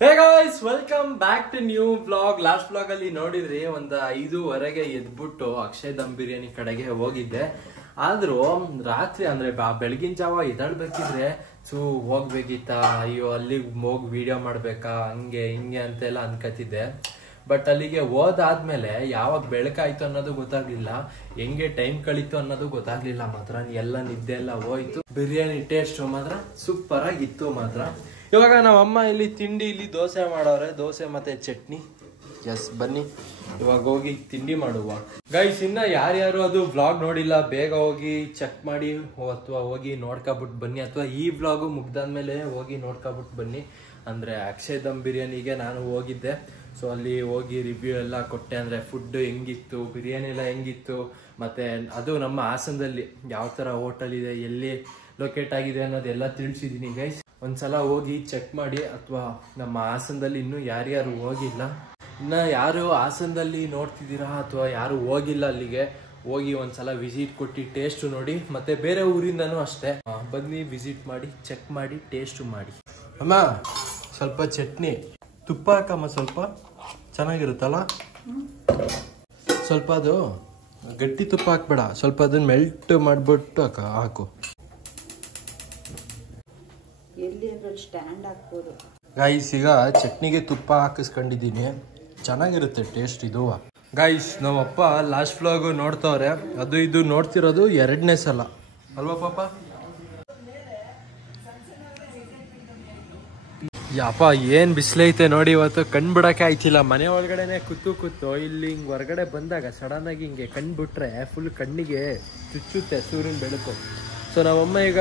Hey guys, welcome back to new vlog. Last vlog ಅಲ್ಲಿ ನೋಡಿದ್ರಿ, ಒಂದು 5:15 ಎದ್ಬಿಟ್ಟು ಅಕ್ಷಯ್ ದಮ್ ಬಿರಿಯಾನಿ ಕಡೆಗೆ ಹೋಗಿದ್ದೆ. ಆದ್ರೂ ರಾತ್ರಿ ಅಂದ್ರೆ ಬೆಳಗಿನ ಜಾವ ಎದ್ದಾಳ್ಬೇಕಿದ್ರೆ ಹೋಗ್ಬೇಕಿತ್ತ, ಅಯ್ಯೋ ಅಲ್ಲಿಗೆ ಹೋಗಿ ವಿಡಿಯೋ ಮಾಡ್ಬೇಕಾ, ಹಂಗೆ ಹಿಂಗೆ ಅಂತೆಲ್ಲ ಅನ್ಕತಿದ್ದೆ. ಬಟ್ ಅಲ್ಲಿಗೆ ಹೋದಾದ್ಮೇಲೆ ಯಾವಾಗ ಬೆಳಕಾಯ್ತು ಅನ್ನೋದು ಗೊತ್ತಾಗ್ಲಿಲ್ಲ, ಹೆಂಗೆ ಟೈಮ್ ಕಳೀತು ಅನ್ನೋದು ಗೊತ್ತಾಗ್ಲಿಲ್ಲ. ಮಾತ್ರ ಎಲ್ಲ ನಿದ್ದೆ ಎಲ್ಲ ಹೋಯ್ತು. ಬಿರಿಯಾನಿ ಟೇಸ್ಟ್ ಮಾತ್ರ ಸೂಪರ್ ಆಗಿತ್ತು ಮಾತ್ರ. ಇವಾಗ ನಾವಮ್ಮ ಇಲ್ಲಿ ತಿಂಡಿ, ಇಲ್ಲಿ ದೋಸೆ ಮಾಡವ್ರೆ, ದೋಸೆ ಮತ್ತೆ ಚಟ್ನಿ. ಎಸ್, ಬನ್ನಿ ಇವಾಗ ಹೋಗಿ ತಿಂಡಿ ಮಾಡುವ. ಗೈಸ್, ಇನ್ನ ಯಾರ್ಯಾರು ಅದು ವ್ಲಾಗ್ ನೋಡಿಲ್ಲ ಬೇಗ ಹೋಗಿ ಚೆಕ್ ಮಾಡಿ ಅಥವಾ ಹೋಗಿ ನೋಡ್ಕೊಬಿಟ್ಟು ಬನ್ನಿ, ಅಥವಾ ಈ ವ್ಲಾಗು ಮುಗ್ದಾದ್ಮೇಲೆ ಹೋಗಿ ನೋಡ್ಕೊಬಿಟ್ಟು ಬನ್ನಿ. ಅಂದ್ರೆ ಅಕ್ಷಯ್ ದಮ್ ಬಿರಿಯಾನಿಗೆ ನಾನು ಹೋಗಿದ್ದೆ. ಸೊ ಅಲ್ಲಿ ಹೋಗಿ ರಿವ್ಯೂ ಎಲ್ಲ ಕೊಟ್ಟೆ, ಅಂದ್ರೆ ಫುಡ್ ಹೆಂಗಿತ್ತು, ಬಿರಿಯಾನಿ ಎಲ್ಲ ಹೆಂಗಿತ್ತು, ಮತ್ತೆ ಅದು ನಮ್ಮ ಹಾಸನದಲ್ಲಿ ಯಾವ ತರ ಹೋಟೆಲ್ ಇದೆ, ಎಲ್ಲಿ ಲೊಕೇಟ್ ಆಗಿದೆ ಅನ್ನೋದೆಲ್ಲ ತಿಳಿಸಿದೀನಿ ಗೈಸ್. ಒಂದ್ಸಲ ಹೋಗಿ ಚೆಕ್ ಮಾಡಿ. ಅಥವಾ ನಮ್ಮ ಹಾಸನದಲ್ಲಿ ಇನ್ನೂ ಯಾರ್ಯಾರು ಹೋಗಿಲ್ಲ, ಇನ್ನ ಯಾರು ಹಾಸನದಲ್ಲಿ ನೋಡ್ತಿದ್ದೀರಾ ಅಥವಾ ಯಾರು ಹೋಗಿಲ್ಲ ಅಲ್ಲಿಗೆ ಹೋಗಿ ಒಂದ್ಸಲ ವಿಸಿಟ್ ಕೊಟ್ಟು ಟೇಸ್ಟ್ ನೋಡಿ. ಮತ್ತೆ ಬೇರೆ ಊರಿಂದನೂ ಅಷ್ಟೇ ಬನ್ನಿ, ವಿಸಿಟ್ ಮಾಡಿ, ಚೆಕ್ ಮಾಡಿ, ಟೇಸ್ಟ್ ಮಾಡಿ. ಅಮ್ಮ ಸ್ವಲ್ಪ ಚಟ್ನಿ, ತುಪ್ಪ ಹಾಕಮ್ಮ, ಸ್ವಲ್ಪ ಚೆನ್ನಾಗಿರುತ್ತಲ್ಲ. ಸ್ವಲ್ಪ ಅದು ಗಟ್ಟಿ ತುಪ್ಪ ಹಾಕ್ಬೇಡ, ಸ್ವಲ್ಪ ಅದನ್ನ ಮೆಲ್ಟ್ ಮಾಡ್ಬಿಟ್ಟು ಹಾಕು. ಗೈಸ್, ಈಗ ಚಟ್ನಿಗೆ ತುಪ್ಪ ಹಾಕಿಸ್ಕೊಂಡಿದ್ದೀನಿ, ಚೆನ್ನಾಗಿರುತ್ತೆ ಟೇಸ್ಟ್ ಇದು. ಗೈಸ್, ನಮ್ಮಪ್ಪ ಲಾಸ್ಟ್ ವ್ಲಾಗ್ ನೋಡ್ತವ್ರೆ, ಅದು ಇದು ನೋಡ್ತಿರೋದು 2ನೇ ಸಲ ಅಲ್ವಾ ಪಾಪ? ಯಪ್ಪ ಏನ್ ಬಿಸಿಲೈತೆ ನೋಡಿ ಇವತ್ತು, ಕಣ್ ಬಿಡಕ್ಕೆ ಆಯ್ತಿಲ್ಲ. ಮನೆ ಒಳಗಡೆನೆ ಕೂತು ಇಲ್ಲಿ ಹಿಂಗ್ ಹೊರಗಡೆ ಬಂದಾಗ ಸಡನ್ ಆಗಿ ಹಿಂಗೆ ಕಣ್ ಬಿಟ್ರೆ ಫುಲ್ ಕಣ್ಣಿಗೆ ಚುಚ್ಚುತ್ತೆ ಸೂರ್ಯನ ಬೆಳಕು. ಸೊ ನಮ್ಮಮ್ಮ ಈಗ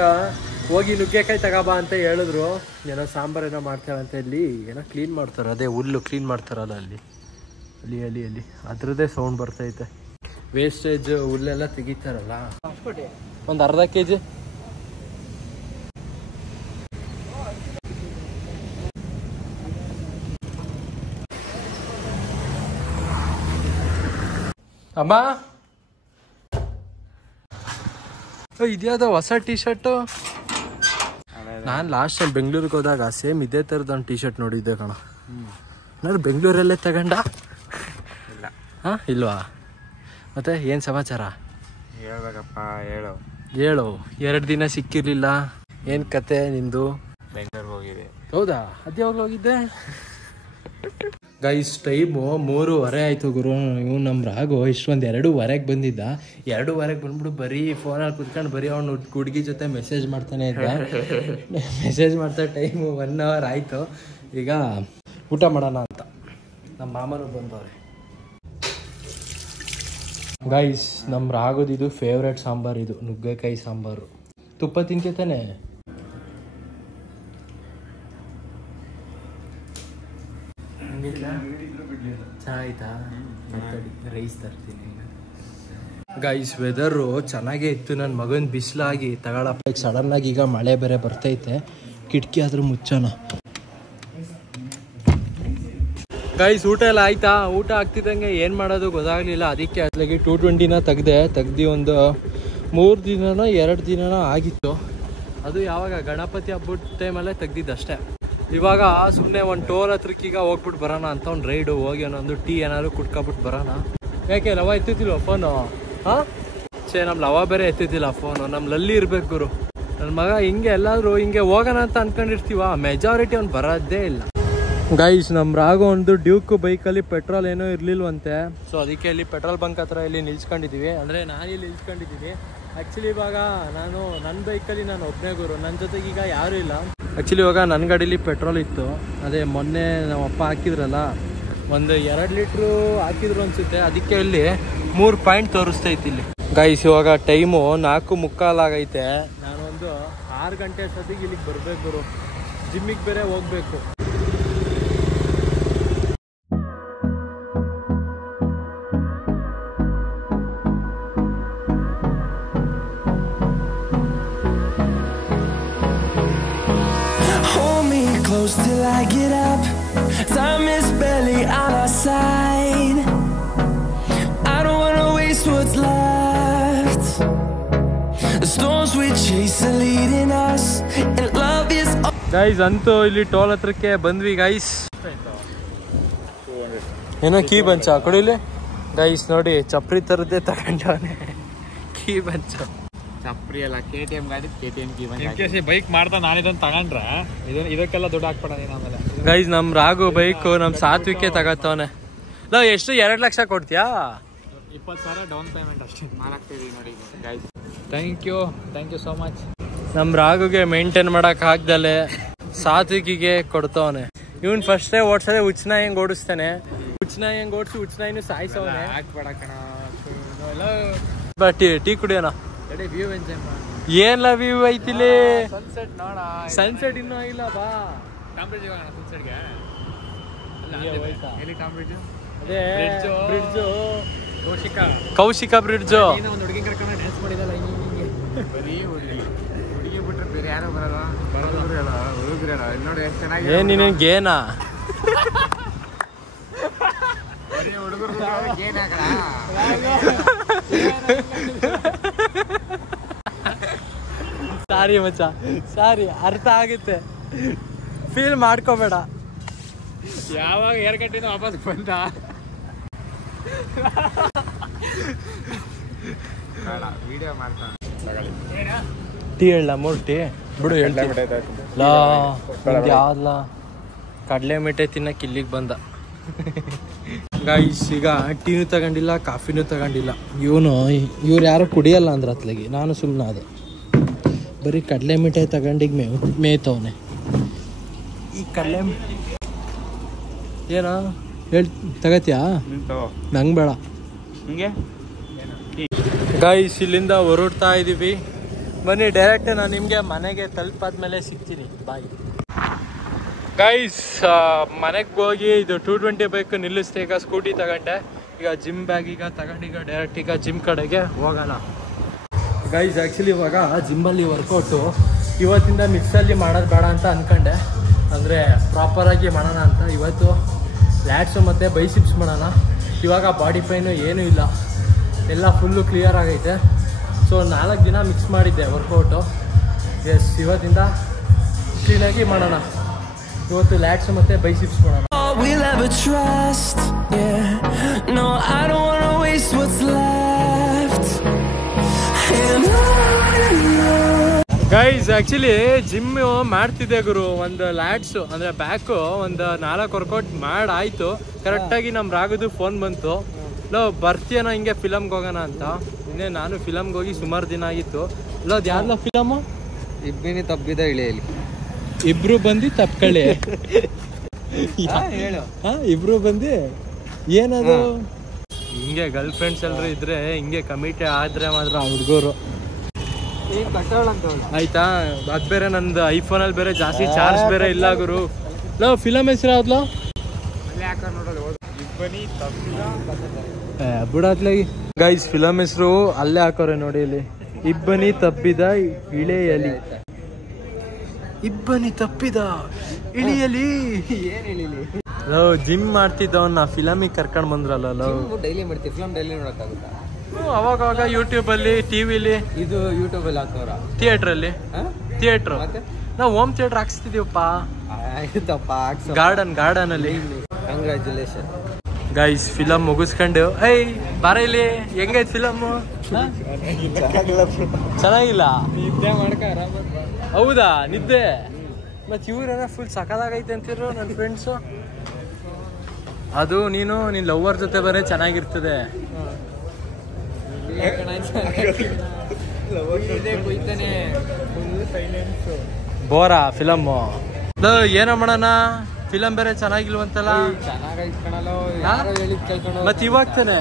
ಹೋಗಿ ನುಗ್ಗೆಕಾಯಿ ತಗೋಬಾ ಅಂತ ಹೇಳಿದ್ರು. ಏನೋ ಸಾಂಬಾರ್ ಏನೋ ಮಾಡ್ತಾರಂತೆ, ಇಲ್ಲಿ ಏನೋ ಕ್ಲೀನ್ ಮಾಡ್ತಾರೆ, ಅದೇ ಹುಲ್ಲು ಕ್ಲೀನ್ ಮಾಡ್ತಾರಲ್ಲ ಅಲ್ಲಿ ಅಲ್ಲಿ ಅಲ್ಲಿ ಅಲ್ಲಿ ಅದ್ರದ್ದೇ ಸೌಂಡ್ ಬರ್ತೈತೆ. ವೇಸ್ಟೇಜ್ ಹುಲ್ಲೆಲ್ಲ ತೆಗಿತಾರಲ್ಲ. ಒಂದು ಅರ್ಧ kg. ಅಮ್ಮ, ಇದ್ಯಾವ್ದೋ ಹೊಸ ಟಿ ಶರ್ಟು. ನಾನು ಲಾಸ್ಟ್ ಅಲ್ಲಿ ಬೆಂಗಳೂರಿಗೆ ಹೋದಾಗ ಸೇಮ್ ಇದೇ ಥರದ್ದು ಒಂದು ಟಿ ಶರ್ಟ್ ನೋಡಿದ್ದೆ ಕಣ. ನಾನು ಬೆಂಗಳೂರಲ್ಲೇ ತಗೊಂಡ ಇಲ್ಲ. ಹಾಂ, ಇಲ್ವಾ? ಮತ್ತೆ ಏನು ಸಮಾಚಾರ ಹೇಳ್ಬೇಕಪ್ಪ? ಹೇಳು. 2 ದಿನ ಸಿಕ್ಕಿರ್ಲಿಲ್ಲ, ಏನು ಕತೆ ನಿಂದು? ಬೆಂಗಳೂರಿಗೆ ಹೋಗಿದೆ. ಹೌದಾ? ಅದ್ಯಾವಾಗ್ಲೂ ಹೋಗಿದ್ದೆ? ಗೈಸ್, ಟೈಮು 3:15 ಆಯಿತು ಗುರು. ಇವ್ನು ನಮ್ಮ ರಾಗು ಇಷ್ಟೊಂದು 2:15 ಬಂದಿದ್ದ. 2:15 ಬಂದ್ಬಿಟ್ಟು ಬರೀ ಫೋನಲ್ಲಿ ಕುತ್ಕೊಂಡು ಬರೀ ಅವ್ನು ಹುಡುಗಿ ಜೊತೆ ಮೆಸೇಜ್ ಮಾಡ್ತಾನೆ ಇದ್ದ. ಮೆಸೇಜ್ ಮಾಡ್ತಾ ಟೈಮು 1 hour ಆಯಿತು. ಈಗ ಊಟ ಮಾಡೋಣ ಅಂತ ನಮ್ಮ ಮಾಮನೂ ಬಂದವ್ರೆ. ಗೈಸ್, ನಮ್ಮ ರಾಗೋದು ಇದು ಫೇವ್ರೇಟ್ ಸಾಂಬಾರು, ಇದು ನುಗ್ಗೆಕಾಯಿ ಸಾಂಬಾರು. ತುಪ್ಪ ತಿಂತಾನೆ. ಚೆನ್ನಾಯ್ತಾ? ರೈಸ್ ತರ್ತೀನಿ. ಗೈಸ್, ವೆದರು ಚೆನ್ನಾಗೇ ಇತ್ತು. ನನ್ನ ಮಗನ ಬಿಸಿಲಾಗಿ ತಗೊಳಪ್ಪ. ಸಡನ್ ಆಗಿ ಈಗ ಮಳೆ ಬೇರೆ ಬರ್ತೈತೆ, ಕಿಟಕಿ ಆದ್ರೂ ಮುಚ್ಚೋಣ. ಗೈಸ್, ಊಟ ಎಲ್ಲ ಆಯ್ತಾ? ಊಟ ಆಗ್ತಿದ್ದಂಗೆ ಏನು ಮಾಡೋದು ಗೊತ್ತಾಗ್ಲಿಲ್ಲ. ಅದಕ್ಕೆ ಅದ್ಲಾಗಿ 220ನ ತೆಗ್ದು ಒಂದು 3 ದಿನನೋ 2 ದಿನನೋ ಆಗಿತ್ತು. ಅದು ಯಾವಾಗ ಗಣಪತಿ ಹಬ್ಬದ ಟೈಮಲ್ಲೇ ತೆಗ್ದಿದ್ದಷ್ಟೇ. ಇವಾಗ ಸುಮ್ಮನೆ ಒಂದು ಟೋಲ್ ಹತ್ರಕ್ಕೆ ಈಗ ಹೋಗ್ಬಿಟ್ಟು ಬರೋಣ ಅಂತ ಒಂದು ರೈಡು. ಹೋಗಿ ಒಂದೊಂದು ಟೀ ಏನಾದ್ರು ಕುಡ್ಕೊಬಿಟ್ಟು ಬರೋಣ. ಯಾಕೆ ಲವ ಎತ್ತಿದ್ದಿಲ್ವ ಫೋನು? ಹಾಂ, ನಮ್ಮ ಲವ ಬೇರೆ ಎತ್ತಿದ್ದಿಲ್ಲ ಫೋನು. ನಮ್ಮ ಲಲ್ಲಿ ಇರ್ಬೇಕು ಗುರು. ನನ್ನ ಮಗ ಹಿಂಗೆ ಎಲ್ಲಾದರೂ ಹಿಂಗೆ ಹೋಗೋಣ ಅಂತ ಅನ್ಕೊಂಡಿರ್ತೀವ, ಮೆಜಾರಿಟಿ ಅವ್ನು ಬರೋದೇ ಇಲ್ಲ. ಗೈಸ್, ನಮ್ಮ ರಾಗು ಒಂದು ಡ್ಯೂಕ್ ಬೈಕಲ್ಲಿ ಪೆಟ್ರೋಲ್ ಏನೋ ಇರಲಿಲ್ವಂತೆ. ಸೊ ಅದಕ್ಕೆ ಇಲ್ಲಿ ಪೆಟ್ರೋಲ್ ಬಂಕ್ ಹತ್ರ ಇಲ್ಲಿ ನಿಲ್ಸ್ಕೊಂಡಿದ್ದೀವಿ. ಅಂದರೆ ನಾನು ಇಲ್ಲಿ ನಿಲ್ಸ್ಕೊಂಡಿದ್ದೀನಿ. ಆ್ಯಕ್ಚುಲಿ ಇವಾಗ ನನ್ನ ಬೈಕಲ್ಲಿ ನಾನು ಒಬ್ಬನೇ ಗುರು, ನನ್ನ ಜೊತೆಗೆ ಈಗ ಯಾರೂ ಇಲ್ಲ. ಆ್ಯಕ್ಚುಲಿ ಇವಾಗ ನನ್ನ ಗಾಡೀಲಿ ಪೆಟ್ರೋಲ್ ಇತ್ತು. ಅದೇ ಮೊನ್ನೆ ನಮ್ಮ ಅಪ್ಪ ಹಾಕಿದ್ರಲ್ಲ, ಒಂದು 2 ಲೀಟ್ರು ಹಾಕಿದ್ರು ಅನಿಸುತ್ತೆ. ಅದಕ್ಕೆ ಇಲ್ಲಿ 3 ಪಾಯಿಂಟ್ ತೋರಿಸ್ತೈತಿ ಇಲ್ಲಿ. ಗೈಸ್, ಇವಾಗ ಟೈಮು 4:45 ಆಗೈತೆ. ನಾನೊಂದು 6 ಗಂಟೆ ಅಷ್ಟೊತ್ತಿಗೆ ಇಲ್ಲಿಗೆ ಬರಬೇಕು ಗುರು. ಜಿಮ್ಮಿಗೆ ಬೇರೆ ಹೋಗ್ಬೇಕು. Close till I get up. Time is barely on our side. I don't wanna waste what's left. The storms we chase are leading us, and love is guys, ಅಂತೂ ಇಲ್ಲಿ ಟೋಲ್ ಹತ್ರಕ್ಕೆ ಬಂದ್ವಿ ಗೈಸ್. ಏನೋ ಕೀ ಬಂಚ ಕೊಡಿಲಿ ಗೈಸ್ ನೋಡಿ chapri ತರದ್ದೇ ತಗೊಂಡವನೆ key ಬಂಚ chapri ಅಲ್ಲ KTM ಗಾಡಿ KTM key bike ಮಾಡ್ತಾ ನಾನು ಇದನ್ನ ತಗೊಂಡ್ರ ಇದಕ್ಕೆಲ್ಲ ದುಡ್ಡು ಹಾಕ್ಬೇಡ ನೀನು ಆಮೇಲೆ. ಗೈಸ್ ನಮ್ ರಾಘು ಬೈಕ್ ನಮ್ ಸಾತ್ವಿಕೆ ತಗತ್ತವನೆ. ಎಷ್ಟು 2 ಲಕ್ಷ ಕೊಡ್ತೀಯಾ? 20,000 ಡೌನ್ ಪೇಮೆಂಟ್ ಅಷ್ಟೇ ಮಾರಾಕ್ತಿದೀವಿ ನೋಡಿ guys. Thank you so much. ನಮ್ ರಾಘುಗೆ ಮೇಂಟೈನ್ ಮಾಡಕ್ ಆಗ್ದಲೆ ಸಾತ್ವಿಕಿಗೆ ಕೊಡ್ತವನೆ. ಇವನ್ ಫಸ್ಟೇ ಓಡ್ಸದೆ ಹುಚ್ಚನಾಯಿ ಹೆಂಗ್ ಓಡಿಸ್ತಾನೆ. ಹುಚ್ಚನಾಯಿ ಹೆಂಗ್ ಓಡಿಸಿ ಹುಚ್ಚನಾಯಿನೂ ಸಾಯಿಸವನೆ. ಹಾಕ್ಬೇಡ ಕಣ. ಟೀ ಕುಡಿಯೋಣ. ವ್ಯೂ ಎಂಜಾಯ್ ಮಾಡಿ. ಏನ್ಲ ವ್ಯೂ ಐತಿಲಿ? ಸನ್ಸೆಟ್ ನೋಡ. ಸನ್ಸೆಟ್ ಇನ್ನೂ ಇಲ್ಲ ಬಾ. ಕಾಂಬ್ರಿಡ್ಜ್ ಹೋಗೋಣ ಸನ್ಸೆಟ್ಗೆ. ಎಲ್ಲಿ ಕಾಂಬ್ರಿಡ್ಜ್? ಅದೇ ಬ್ರಿಡ್ಜ್ ಕೌಶಿಕ ಬ್ರಿಡ್ಜ್. ಒಂದು ಹುಡುಗಿ ಕರ್ಕೊಂಡು ಡ್ಯಾನ್ಸ್ ಮಾಡಿದಲ್ಲ ಹಿಂಗೆ. ಬರೀ ಹುಡುಗಿ ಬಿಟ್ರೆ ಬೇರೆ ಯಾರು ಬರಲ್ಲ. ಹುಡುಗರಲ್ಲ ನೋಡಿ ಎಷ್ಟು ಚೆನ್ನಾಗಿ. ಏನ್ ನೀನು ಗೇನಾ? ಬರೀ ಹುಡುಗರು ಗೇನ್ ಹಾಕಣ. ಸಾರಿ ಮಚ್ಚ, ಸಾರಿ, ಅರ್ಥ ಆಗುತ್ತೆ, ಫೀಲ್ ಮಾಡ್ಕೋಬೇಡ. ಯಾವಾಗ ಏರ್ ಕಟ್ಟಿನ ವಾಪಸ್ ಬಂದ ವಿಡಿಯೋ ಮಾಡ್ತಾನೆ. ಟೀ ಹೇಳ 3 ಟೀ ಬಿಡು ಹೇಳ್ತೀನಿ. ಯಾವ್ದಲ್ಲ ಕಡಲೆ ಮಿಠಾಯಿ ತಿನ್ನಕ್ಕೆ ಇಲ್ಲಿಗೆ ಬಂದ ಗೈಸ್. ಈಗ ಟೀನು ತಗೊಂಡಿಲ್ಲ, ಕಾಫಿನೂ ತಗೊಂಡಿಲ್ಲ. ಇವ್ರು ಯಾರು ಕುಡಿಯಲ್ಲ ಅಂದ್ರೆ ಅತ್ಲಾಗಿ ನಾನು ಸುಮ್ಮನೆ ಅದೇ ಬರೀ ಕಡಲೆ ಮಿಠಾಯಿ ತಗೊಂಡಿಗೆ ಮೇಯ್ತವನೆ. ಈ ಕಡಲೆ ಏನೋ ತಗತ್ಯಾ? ನಂಗೆ ಬೇಡ. ಗೈಸ್ ಇಲ್ಲಿಂದ ಹೊರಡ್ತಾ ಇದೀವಿ. ಬನ್ನಿ ಡೈರೆಕ್ಟ್ ನಾನು ನಿಮಗೆ ಮನೆಗೆ ತಲುಪಾದ್ಮೇಲೆ ಸಿಗ್ತೀನಿ. Bye guys. ಮನೆಗೆ ಹೋಗಿ ಇದು 220 ಬೈಕ್ ನಿಲ್ಲಿಸ್ತೆ. ಈಗ ಸ್ಕೂಟಿ ತಗೊಂಡೆ. ಈಗ ಜಿಮ್ ಬ್ಯಾಗ್ ಈಗ ತಗೊಂಡು ಈಗ ಡೈರೆಕ್ಟ್ ಈಗ ಜಿಮ್ ಕಡೆಗೆ ಹೋಗೋಣ ಗೈಸ್. ಆ್ಯಕ್ಚುಲಿ ಇವಾಗ ಜಿಮ್ಮಲ್ಲಿ ವರ್ಕೌಟು ಇವತ್ತಿಂದ ಮಿಕ್ಸಲ್ಲಿ ಮಾಡೋದು ಬೇಡ ಅಂತ ಅಂದ್ಕೊಂಡೆ. ಅಂದರೆ ಪ್ರಾಪರಾಗಿ ಮಾಡೋಣ ಅಂತ. ಇವತ್ತು ಲ್ಯಾಟ್ಸು ಮತ್ತು ಬೈಸಿಪ್ಸ್ ಮಾಡೋಣ. ಇವಾಗ ಬಾಡಿ ಪೈನು ಏನೂ ಇಲ್ಲ, ಎಲ್ಲ ಫುಲ್ಲು ಕ್ಲಿಯರ್ ಆಗೈತೆ. ಸೊ 4 ದಿನ ಮಿಕ್ಸ್ ಮಾಡಿದ್ದೆ ವರ್ಕೌಟು. ಎಸ್, ಇವತ್ತಿಂದ ಕ್ಲೀನಾಗಿ ಮಾಡೋಣ. ಇವತ್ತು ಲ್ಯಾಟ್ಸ್ ಮತ್ತು ಬೈಸಿಪ್ಸ್ ಮಾಡೋಣ. We'll ever trust, yeah. No, I don't wanna waste what's left. Guys actually gym ಮಾಡ್ತಿದ್ದೆ ಗುರು. ಒಂದು ಲ್ಯಾಟ್ಸು ಅಂದರೆ ಬ್ಯಾಕು ಒಂದು 4 ವರ್ಕೌಟ್ ಮಾಡಾಯಿತು. ಕರೆಕ್ಟಾಗಿ ನಮ್ಮ ರಾಗದು ಫೋನ್ ಬಂತು, ಬರ್ತೀಯನೋ ಹಿಂಗೆ ಫಿಲಮ್ಗೆ ಹೋಗೋಣ ಅಂತ. ಇನ್ನೇ ನಾನು ಫಿಲಮ್ಗೆ ಹೋಗಿ ಸುಮಾರು ದಿನ ಆಗಿತ್ತು. ಅದು ಯಾವ್ದಲ್ಲ ಫಿಲಮು? ಇಬ್ಬಿನಿ ತಬ್ಬಿದ ಇಳಿಯಲಿ. ಇಬ್ರು ಬಂದು ತಪ್ಕೊಳ್ಳಿ. ಹೇಳು. ಇಬ್ರು ಬಂದು ಏನದು ಹಿಂಗೆ ಗರ್ಲ್ ಫ್ರೆಂಡ್ಸ್ ಎಲ್ಲರೂ ಇದ್ರೆ ಹಿಂಗೆ ಕಮಿಟಿ ಆದ್ರೆ ಮಾತ್ರ ಹುಡುಗರು ಆಯ್ತಾ. ಅದ್ ಬೇರೆ ನಂದು ಐಫೋನಲ್ಲಿ ಬೇರೆ ಜಾಸ್ತಿ ಚಾರ್ಜ್ ಬೇರೆ ಇಲ್ಲ ಗುರು. ಫಿಲಮ್ ಹೆಸರು ಯಾವ್ದು? ಬಿಡತ್ಲಾಗಿ ಗೈಸ್. ಫಿಲಮ್ ಹೆಸರು ಅಲ್ಲೇ ಹಾಕೋರೆ ನೋಡಿ ಇಲ್ಲಿ. ಇಬ್ಬನಿ ತಪ್ಪಿದ ಇಳೆಯಲಿ. ಇಬ್ಬನಿ ತಪ್ಪಿದ ಇಳಿಯಲಿ. ಲವ್ ಜಿಮ್ ಮಾಡ್ತಿದ್ದವನ್ನ ಫಿಲಮಿಗೆ ಕರ್ಕೊಂಡ್ ಬಂದ್ರಲ್ಲ. ಡೈಲಿ ಮಾಡ್ತೀವಿ ಫಿಲಮ್. ಡೈಲಿ ನೋಡಕ್ಕಾಗುತ್ತಾ? ಅವಾಗ ಯೂಟ್ಯೂಬ್ ಅಲ್ಲಿ, ಟಿವಿಲಿ, ಇದು ಯೂಟ್ಯೂಬ್ ಅಲ್ಲಿ ಹಾಕೋರ. ಥಿಯೇಟರ್ ಅಲ್ಲಿ, ಥಿಯೇಟರ್ ನಾವು ಹೋಮ್ ಥಿಯೇಟರ್ ಹಾಕ್ಸ್ತಿದೀವಪ್ಪ. ಗಾರ್ಡನ್ ಅಲ್ಲಿ. Congratulation guys. ಫಿಲಮ್ ಮುಗಿಸ್ಕೊಂಡು ಬಾರ ಇಲ್ಲಿ. ಹೆಂಗೈತ್ ಫಿಲಮ್? ಚೆನ್ನಾಗಿಲ್ಲ. ನಿದ್ದೆ ಮಾಡ್ಕ ಆರಾಮ. ಹೌದಾ? ನಿದ್ದೆ? ಮತ್ ಇವ್ರ ಫುಲ್ ಸಕದಾಗೈತೆ ಅಂತಿರು ನನ್ನ ಫ್ರೆಂಡ್ಸು. ಅದು ನೀನು ನಿನ್ ಲವ್ವರ್ ಜೊತೆ ಬರೇ ಚೆನ್ನಾಗಿರ್ತದೆ. ಬೋರಾ ಫಿಲಮ್? ಏನೋ ಮಾಡೋಣ, ಫಿಲಮ್ ಬೇರೆ ಚೆನ್ನಾಗಿಲ್ವಂತಲ್ಲ. ಮತ್ ಇವಾಗ ತಾನೆ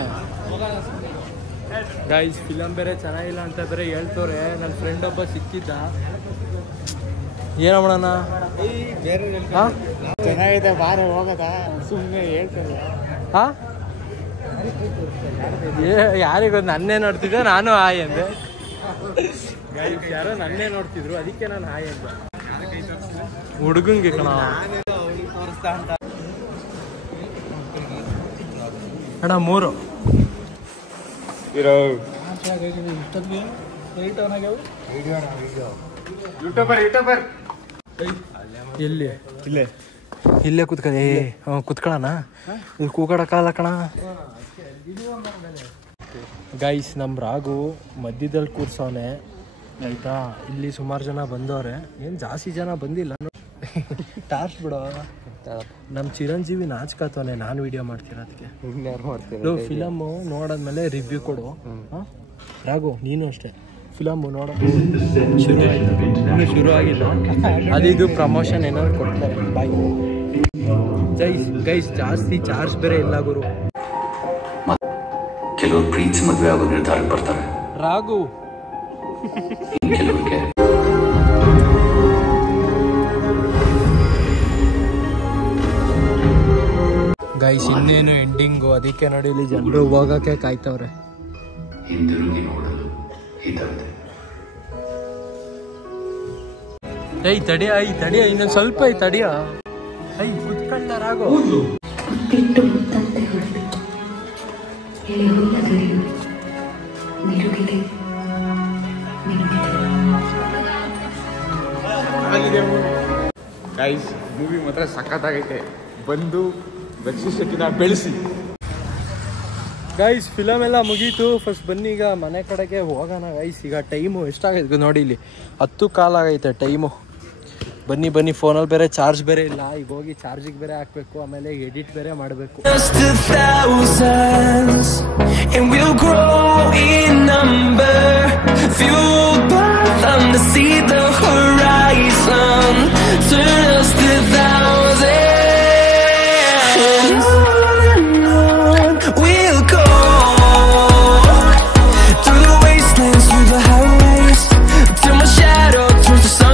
ಗೈಸ್ ಫಿಲಮ್ ಬೇರೆ ಚೆನ್ನಾಗಿಲ್ಲ ಅಂತ ಬೇರೆ ಹೇಳ್ತವ್ರೆ. ನನ್ನ ಫ್ರೆಂಡ್ ಒಬ್ಬ ಸಿಕ್ಕಿದ್ದ. ಏನೋ ಮಾಡೋಣ? ಚೆನ್ನಾಗಿದೆ ಬಾರ ಹೋಗದ. ಸುಮ್ಮನೆ ಹೇಳ್ತಾರೆ. ಯಾರಿಗೂ ನನ್ನೇ ನೋಡ್ತಿದ್ದೆ, ನಾನು ಹಾಯ್ ಅಂದೆ. ಯಾರೋ ನನ್ನೇ ನೋಡ್ತಿದ್ರು, ಅದಕ್ಕೆ ನಾನು ಹಾಯ್ ಅಂದೆ. ಹುಡುಗಂಗೆ ಕಣ ಅಣ್ಣ 3 ಯೂಟ್ಯೂಬರ್ ಎಲ್ಲಿ? ಇಲ್ಲೇ ಇಲ್ಲೇ ಕುತ್ಕೊಳ್ಳಿ. ಕುತ್ಕೊಳ್ಳೋಣ, ಇಲ್ಲಿ ಕೂಗಾಡಕ್ಕಾಗಲ್ಲ ಕಣ. ಗೈಸ್, ನಮ್ಮ ರಾಗು ಮಧ್ಯದಲ್ಲಿ ಕೂರ್ಸೋನೆ ಆಯ್ತಾ. ಇಲ್ಲಿ ಸುಮಾರು ಜನ ಬಂದವ್ರೆ, ಏನು ಜಾಸ್ತಿ ಜನ ಬಂದಿಲ್ಲ. ಟಾರ್ಚ್ ಬಿಡೋ, ನಮ್ಮ ಚಿರಂಜೀವಿ ನಾಚ್ಕತ್ತವನೆ ನಾನು ವಿಡಿಯೋ ಮಾಡ್ತಿರೋದಕ್ಕೆ. ಫಿಲಮು ನೋಡಾದ್ಮೇಲೆ ರಿವ್ಯೂ ಕೊಡು. ರಾಗು ನೀನು ಅಷ್ಟೇ, ಫಿಲಮು ನೋಡ ಶುರು ಆಯ್ತು, ಇನ್ನೂ ಶುರು ಆಗಿಲ್ಲ. ಅದಿದು ಪ್ರಮೋಷನ್ ಏನಾದ್ರು ಕೊಡ್ತಾರೆ. ಬಾಯ್ ಗೈಸ್, ಜಾಸ್ತಿ ಚಾರ್ಜ್ ಬೇರೆ ಇಲ್ಲ ಗುರು. ಕೆಲವರು ಪ್ರೀತಿ ಮದುವೆ ಆಗೋ ನಿರ್ಧಾರಕ್ಕೆ ಬರ್ತಾರೆ. ರಾಗು ಕೆಲವರಿಗೆ ಗೈಸ್ ಇನ್ನೇನು ಎಂಡಿಂಗು, ಅದಕ್ಕೆ ನೋಡಿ ಇಲ್ಲಿ ಜನರು ಹೋಗಕ್ಕೆ ಕಾಯ್ತವ್ರೆ. ಹಿಂದಿರುಗಿ ನೋಡಲು ಹಿತವಿದೆ. ತಡಿಯ ಇನ್ನೊಂದು ಸ್ವಲ್ಪ ತಡಿಯ. ಕುತ್ಕೊಂಡ ರಾಗು. ಗೈಸ್, ಮೂವಿ ಮಾತ್ರ ಸಖತ್ತಾಗೈತೆ. ಬಂದು ರಕ್ಷಿತ್ ಶೆಟ್ಟಿನ ಬೆಳೆಸಿ. ಗೈಸ್, ಫಿಲಮ್ ಎಲ್ಲ ಮುಗೀತು. ಫಸ್ಟ್ ಬನ್ನಿ ಈಗ ಮನೆ ಕಡೆಗೆ ಹೋಗೋಣ ಗೈಸ್. ಈಗ ಟೈಮು ಎಷ್ಟಾಗೈತೆ ನೋಡಿ, ಇಲ್ಲಿ 10:15 ಆಗೈತೆ ಟೈಮು. ಬನ್ನಿ, ಫೋನಲ್ಲಿ ಬೇರೆ ಚಾರ್ಜ್ ಬೇರೆ ಇಲ್ಲ. ಈಗ ಹೋಗಿ ಚಾರ್ಜಿಗೆ ಬೇರೆ ಹಾಕ್ಬೇಕು, ಆಮೇಲೆ ಎಡಿಟ್ ಬೇರೆ ಮಾಡಬೇಕು. Fueled by them to see the horizon.